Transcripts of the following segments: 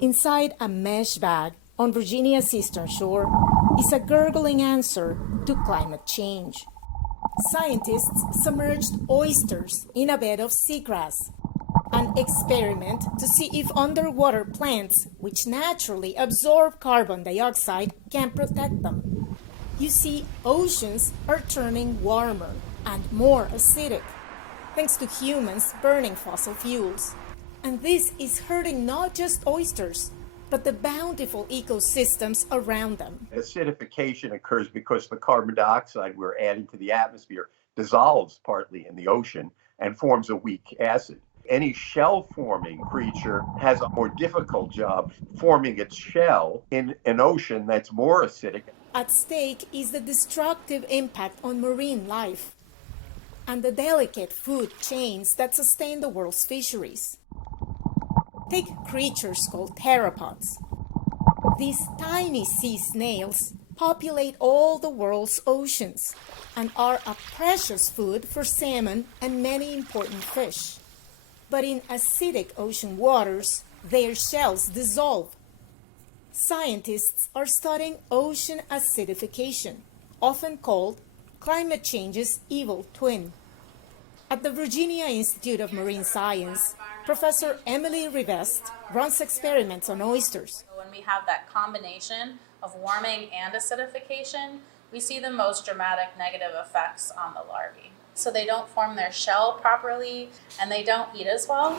Inside a mesh bag on Virginia's eastern shore is a gurgling answer to climate change. Scientists submerged oysters in a bed of seagrass, an experiment to see if underwater plants, which naturally absorb carbon dioxide, can protect them. You see, oceans are turning warmer and more acidic, thanks to humans burning fossil fuels. And this is hurting not just oysters, but the bountiful ecosystems around them. Acidification occurs because the carbon dioxide we're adding to the atmosphere dissolves partly in the ocean and forms a weak acid. Any shell-forming creature has a more difficult job forming its shell in an ocean that's more acidic. At stake is the destructive impact on marine life and the delicate food chains that sustain the world's fisheries. Take creatures called theropods. These tiny sea snails populate all the world's oceans and are a precious food for salmon and many important fish. But in acidic ocean waters, their shells dissolve. Scientists are studying ocean acidification, often called climate change's evil twin. At the Virginia Institute of Marine Science, Professor Emily Rivest runs experiments on oysters. When we have that combination of warming and acidification, we see the most dramatic negative effects on the larvae. So they don't form their shell properly and they don't eat as well.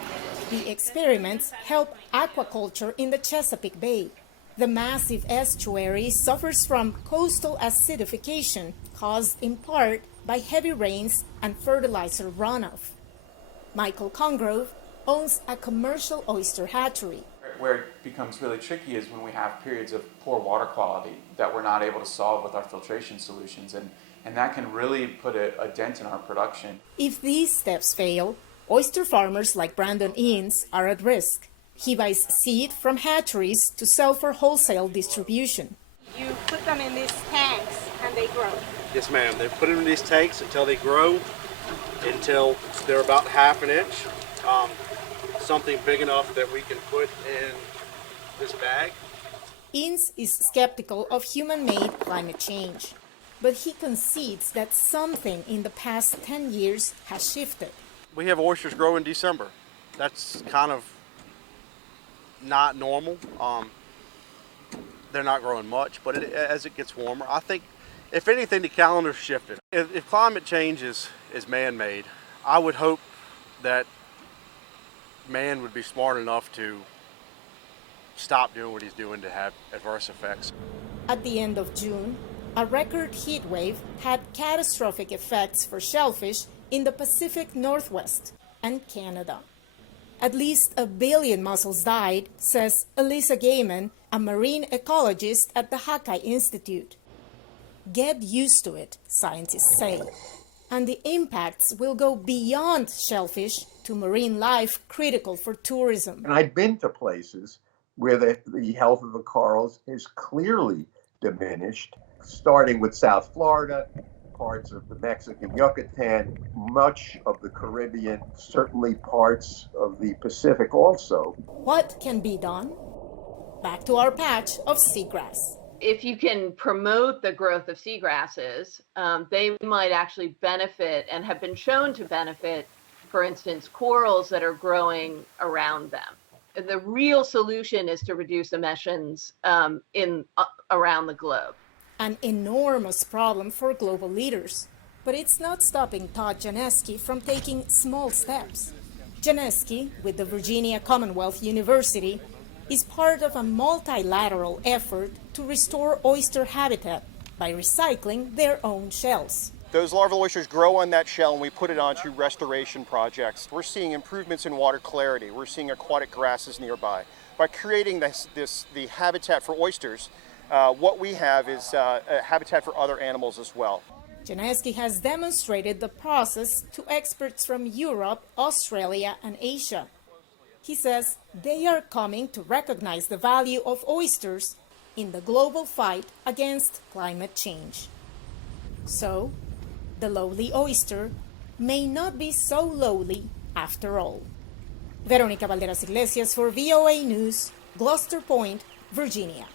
The experiments help aquaculture in the Chesapeake Bay. The massive estuary suffers from coastal acidification caused in part by heavy rains and fertilizer runoff. Michael Congrove owns a commercial oyster hatchery. Where it becomes really tricky is when we have periods of poor water quality that we're not able to solve with our filtration solutions, and that can really put a dent in our production. If these steps fail, oyster farmers like Brandon Eanes are at risk. He buys seed from hatcheries to sell for wholesale distribution. You put them in these tanks and they grow. Yes, ma'am. They put them in these tanks until they grow, until they're about ½ an inch. Something big enough that we can put in this bag. Eanes is skeptical of human-made climate change, but he concedes that something in the past 10 years has shifted. We have oysters grow in December. That's kind of not normal. They're not growing much, but as it gets warmer, I think, if anything, the calendar's shifted. If climate change is man-made, I would hope that man would be smart enough to stop doing what he's doing to have adverse effects. At the end of June, a record heat wave had catastrophic effects for shellfish in the Pacific Northwest and Canada. At least 1 billion mussels died, says Elisa Gaiman, a marine ecologist at the Hawkeye Institute. Get used to it, scientists say, and the impacts will go beyond shellfish to marine life critical for tourism. And I've been to places where the health of the corals is clearly diminished, starting with South Florida, parts of the Mexican Yucatan, much of the Caribbean, certainly parts of the Pacific also. What can be done? Back to our patch of seagrass. If you can promote the growth of seagrasses, they might actually benefit and have been shown to benefit, for instance, corals that are growing around them. The real solution is to reduce emissions around the globe. An enormous problem for global leaders, but it's not stopping Todd Janeski from taking small steps. Janeski, with the Virginia Commonwealth University, is part of a multilateral effort to restore oyster habitat by recycling their own shells. Those larval oysters grow on that shell and we put it onto restoration projects. We're seeing improvements in water clarity. We're seeing aquatic grasses nearby. By creating the habitat for oysters, what we have is a habitat for other animals as well. Janeski has demonstrated the process to experts from Europe, Australia, and Asia. He says they are coming to recognize the value of oysters in the global fight against climate change. So, the lowly oyster may not be so lowly after all. Veronica Valderas Iglesias for VOA News, Gloucester Point, Virginia.